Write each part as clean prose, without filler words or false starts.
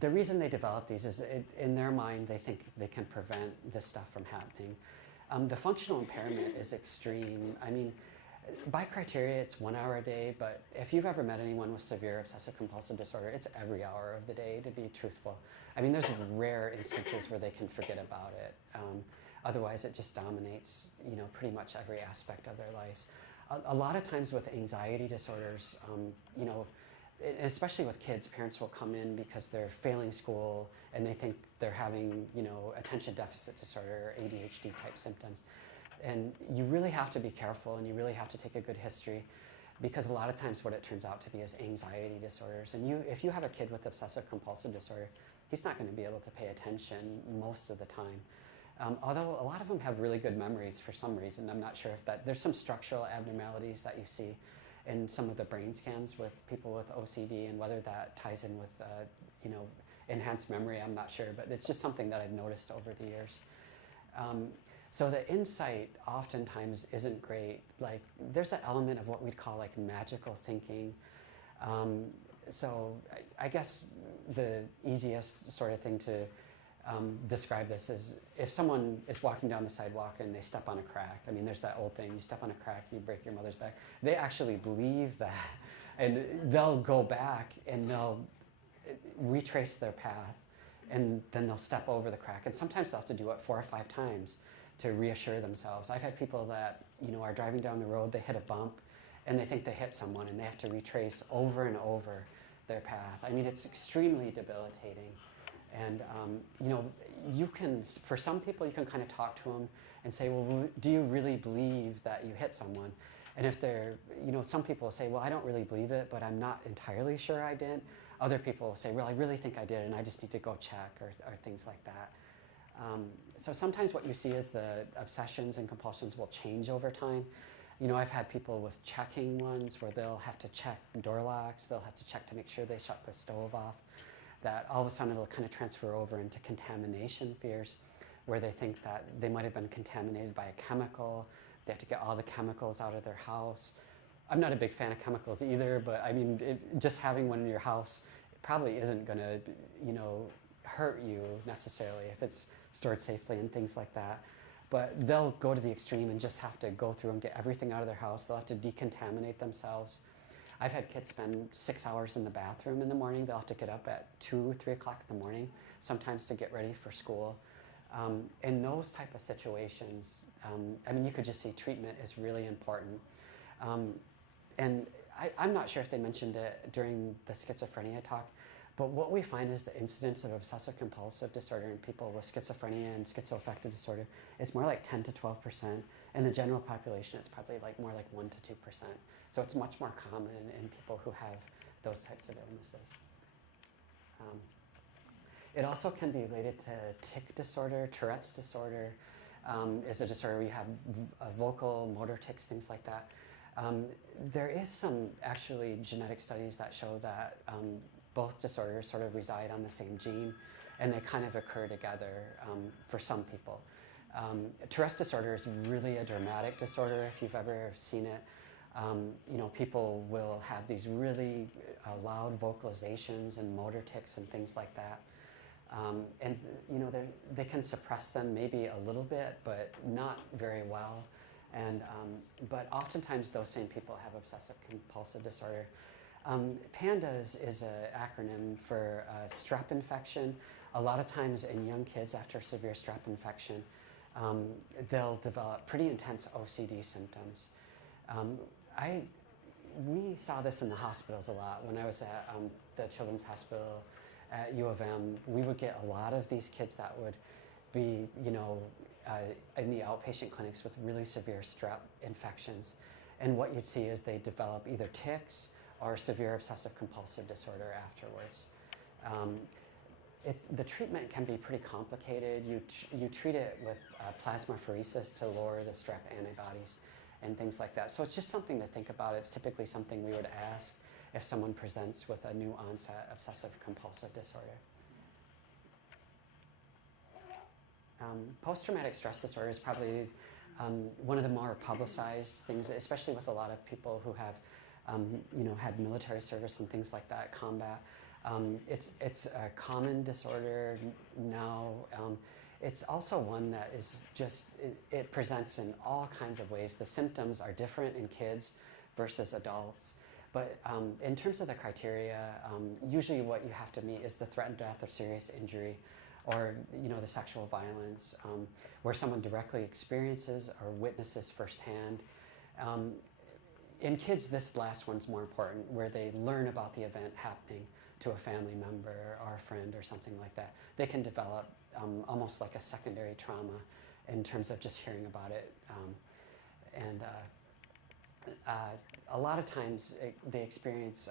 The reason they develop these is in their mind they think they can prevent this stuff from happening. The functional impairment is extreme. I mean, by criteria it's 1 hour a day, but if you've ever met anyone with severe obsessive-compulsive disorder, it's every hour of the day, to be truthful. I mean, there's rare instances where they can forget about it. Otherwise it just dominates, pretty much every aspect of their lives. A lot of times with anxiety disorders, especially with kids, parents will come in because they're failing school and they think they're having, attention deficit disorder or ADHD type symptoms. And you really have to be careful and you really have to take a good history, because a lot of times what it turns out to be is anxiety disorders. And if you have a kid with obsessive-compulsive disorder, he's not going to be able to pay attention most of the time. Although a lot of them have really good memories for some reason. I'm not sure if there's some structural abnormalities that you see in some of the brain scans with people with OCD, and whether that ties in with, enhanced memory, I'm not sure, but it's just something that I've noticed over the years. So the insight oftentimes isn't great. Like, there's an element of what we'd call like magical thinking. So I guess the easiest sort of thing to describe this is if someone is walking down the sidewalk and they step on a crack. I mean, there's that old thing, you step on a crack, you break your mother's back. They actually believe that, and they'll go back and they'll retrace their path, and then they'll step over the crack. And sometimes they'll have to do it 4 or 5 times to reassure themselves. I've had people that, are driving down the road, they hit a bump, and they think they hit someone, and they have to retrace over and over their path. I mean, it's extremely debilitating. And, you can, for some people, you can kind of talk to them and say, well, do you really believe that you hit someone? And if they're, some people will say, well, I don't really believe it, but I'm not entirely sure I did. Other people will say, well, I really think I did, and I just need to go check, or things like that. So sometimes what you see is the obsessions and compulsions will change over time. I've had people with checking ones where they'll have to check door locks, they'll have to check to make sure they shut the stove off, that all of a sudden it'll kind of transfer over into contamination fears, where they think that they might have been contaminated by a chemical. They have to get all the chemicals out of their house. I'm not a big fan of chemicals either, but I mean, just having one in your house probably isn't going to, hurt you necessarily if it's stored safely and things like that. But they'll go to the extreme and just have to go through and get everything out of their house. They'll have to decontaminate themselves. I've had kids spend 6 hours in the bathroom in the morning. They'll have to get up at 2 or 3 o'clock in the morning, sometimes to get ready for school. In those type of situations, you could just see treatment is really important. And I'm not sure if they mentioned it during the schizophrenia talk, but what we find is the incidence of obsessive-compulsive disorder in people with schizophrenia and schizoaffective disorder is more like 10 to 12%. In the general population, it's probably more like 1 to 2%. So it's much more common in people who have those types of illnesses. It also can be related to tic disorder. Tourette's disorder is a disorder where you have vocal, motor tics, things like that. There is some actually genetic studies that show that both disorders sort of reside on the same gene, and they kind of occur together for some people. Tourette's disorder is really a dramatic disorder if you've ever seen it. People will have these really loud vocalizations and motor tics and things like that. And they can suppress them maybe a little bit, but not very well. And but oftentimes those same people have obsessive-compulsive disorder. PANDAS is an acronym for strep infection. A lot of times in young kids after severe strep infection, they'll develop pretty intense OCD symptoms. We saw this in the hospitals a lot. When I was at the Children's Hospital at U of M, we would get a lot of these kids that would be, in the outpatient clinics with really severe strep infections. And what you'd see is they develop either tics or severe obsessive-compulsive disorder afterwards. The treatment can be pretty complicated. You treat it with plasmapheresis to lower the strep antibodies and things like that. So it's just something to think about. It's typically something we would ask if someone presents with a new onset obsessive-compulsive disorder. Post-traumatic stress disorder is probably one of the more publicized things, especially with a lot of people who have had military service and things like that, combat. It's a common disorder now. It's also one that is just, it presents in all kinds of ways. The symptoms are different in kids versus adults. But in terms of the criteria, usually what you have to meet is the threatened death or serious injury, or the sexual violence, where someone directly experiences or witnesses firsthand. In kids, this last one's more important, where they learn about the event happening to a family member or a friend or something like that. They can develop almost like a secondary trauma in terms of just hearing about it. A lot of times they experience,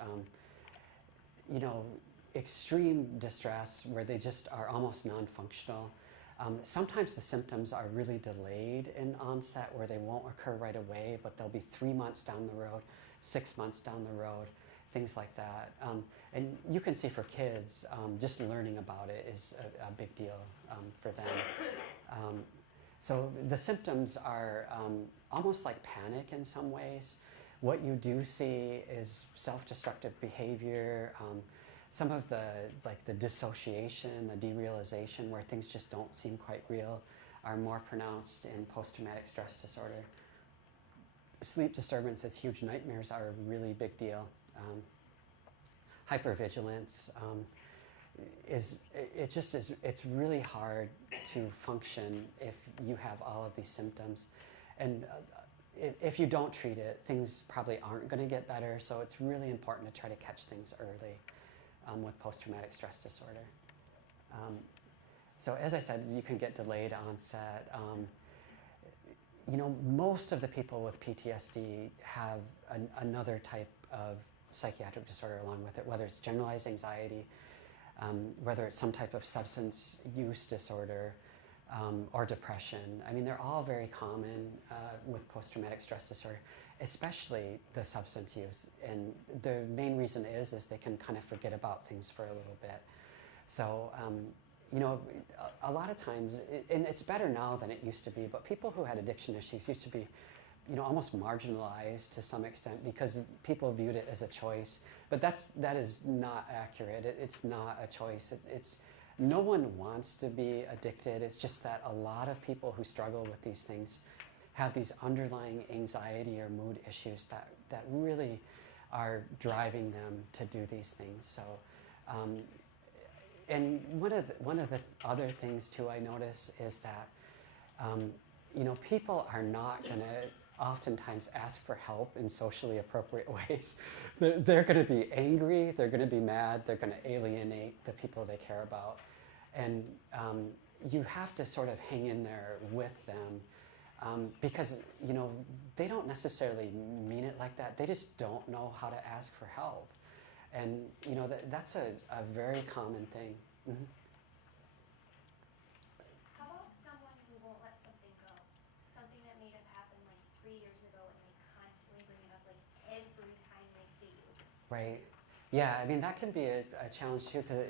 extreme distress where they just are almost non-functional. Sometimes the symptoms are really delayed in onset, where they won't occur right away, but they'll be 3 months down the road, 6 months down the road, things like that. And you can see for kids, just learning about it is a big deal for them. So the symptoms are almost like panic in some ways. What you do see is self-destructive behavior, some of the dissociation, the derealization, where things just don't seem quite real, are more pronounced in post-traumatic stress disorder. Sleep disturbances, huge nightmares are a really big deal. Hypervigilance it's really hard to function if you have all of these symptoms. And if you don't treat it, things probably aren't going to get better, so it's really important to try to catch things early with post-traumatic stress disorder. So as I said, you can get delayed onset. Most of the people with PTSD have another type of psychiatric disorder along with it, whether it's generalized anxiety, whether it's some type of substance use disorder, or depression. I mean, they're all very common with post-traumatic stress disorder, especially the substance use. And the main reason is they can kind of forget about things for a little bit. So, a lot of times, and it's better now than it used to be, but people who had addiction issues used to be, almost marginalized to some extent because people viewed it as a choice. But that is not accurate. It's not a choice. No one wants to be addicted. It's just that a lot of people who struggle with these things have these underlying anxiety or mood issues that really are driving them to do these things. So, and one of the other things too I notice is that people are not going to oftentimes ask for help in socially appropriate ways. They're going to be angry, they're going to be mad, they're going to alienate the people they care about. And you have to sort of hang in there with them because, they don't necessarily mean it like that. They just don't know how to ask for help. And, that's a very common thing. Mm-hmm. How about someone who won't let something go? Something that may have happened like 3 years ago and they constantly bring it up like every time they see you. Right. Yeah, I mean, that can be a challenge too, because,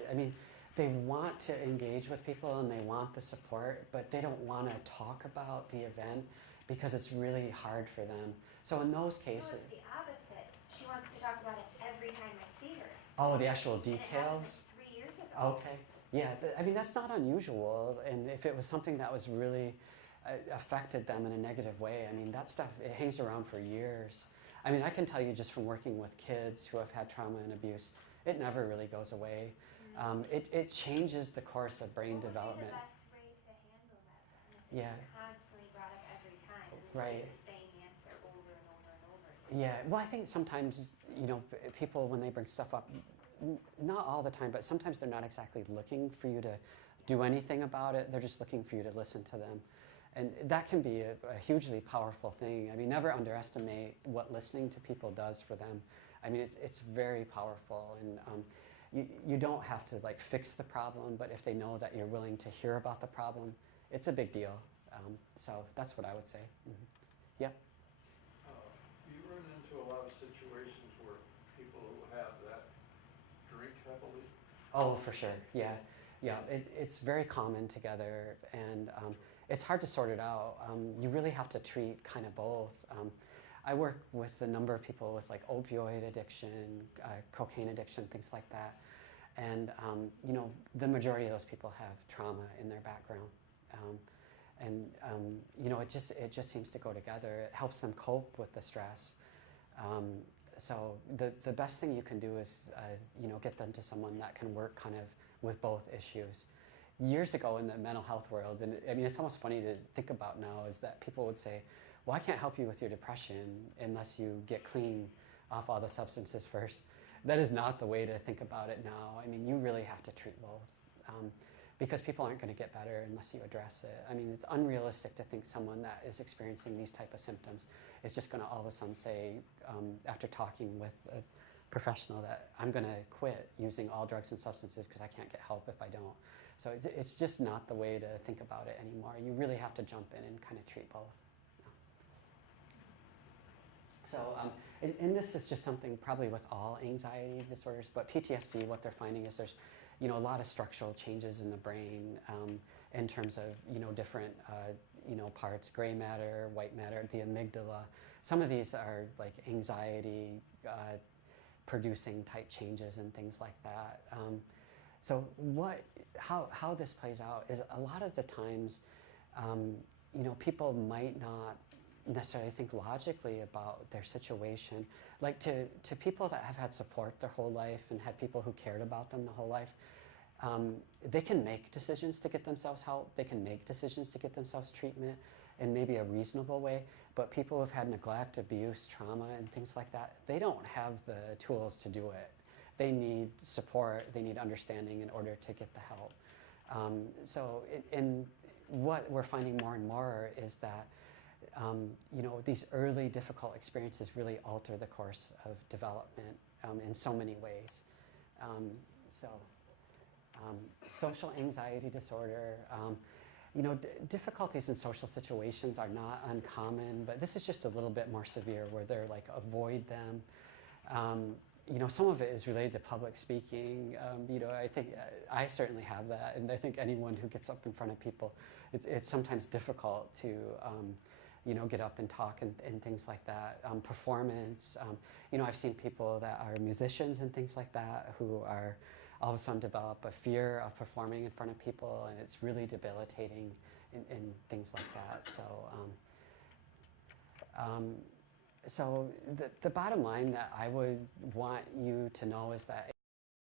they want to engage with people and they want the support, but they don't want to talk about the event because it's really hard for them. So in those cases... No, it's the opposite. She wants to talk about it every time I see her. Oh, the actual details? And it happened 3 years ago. Okay. Yeah, that's not unusual. And if it was something that was really affected them in a negative way, that stuff, it hangs around for years. I can tell you just from working with kids who have had trauma and abuse, it never really goes away. It changes the course of brain development. What would be the best way to handle that then? If it's constantly brought up every time and Right. the same answer over and over and over again. Yeah, well, I think sometimes, people, when they bring stuff up, not all the time, but sometimes they're not exactly looking for you to do anything about it. They're just looking for you to listen to them. And that can be a hugely powerful thing. Never underestimate what listening to people does for them. It's very powerful. And you don't have to fix the problem, but if they know that you're willing to hear about the problem, it's a big deal. So that's what I would say. Mm-hmm. Yeah. You run into a lot of situations where people who have that drink heavily? Oh, for sure. Yeah. It's very common together, and it's hard to sort it out. You really have to treat kind of both. I work with a number of people with like opioid addiction, cocaine addiction, things like that. And you know, the majority of those people have trauma in their background. You know, it just seems to go together. It helps them cope with the stress. So the best thing you can do is, you know, get them to someone that can work kind of with both issues. Years ago in the mental health world, and I mean, it's almost funny to think about now, is that people would say, well, I can't help you with your depression unless you get clean off all the substances first. That is not the way to think about it now. I mean, you really have to treat both. Because people aren't going to get better unless you address it. I mean, it's unrealistic to think someone that is experiencing these type of symptoms is just going to all of a sudden say, after talking with a professional, that I'm going to quit using all drugs and substances because I can't get help if I don't. So it's just not the way to think about it anymore. You really have to jump in and kind of treat both. So, and this is just something probably with all anxiety disorders, but PTSD, what they're finding is there's, you know, a lot of structural changes in the brain in terms of, you know, different, you know, parts, gray matter, white matter, the amygdala. Some of these are like anxiety producing type changes and things like that. So how this plays out is a lot of the times, you know, people might not necessarily think logically about their situation. Like to people that have had support their whole life and had people who cared about them the whole life, they can make decisions to get themselves help. They can make decisions to get themselves treatment in maybe a reasonable way. But people who've had neglect, abuse, trauma, and things like that, they don't have the tools to do it. They need support, they need understanding in order to get the help. So in what we're finding more and more is that you know, these early difficult experiences really alter the course of development in so many ways. Social anxiety disorder, you know, difficulties in social situations are not uncommon, but this is just a little bit more severe where they're like, avoid them. You know, some of it is related to public speaking. You know, I think I certainly have that, and I think anyone who gets up in front of people, it's sometimes difficult to you know, get up and talk and things like that. Performance, you know, I've seen people that are musicians and things like that who are all of a sudden develop a fear of performing in front of people, and it's really debilitating in things like that. So the bottom line that I would want you to know is that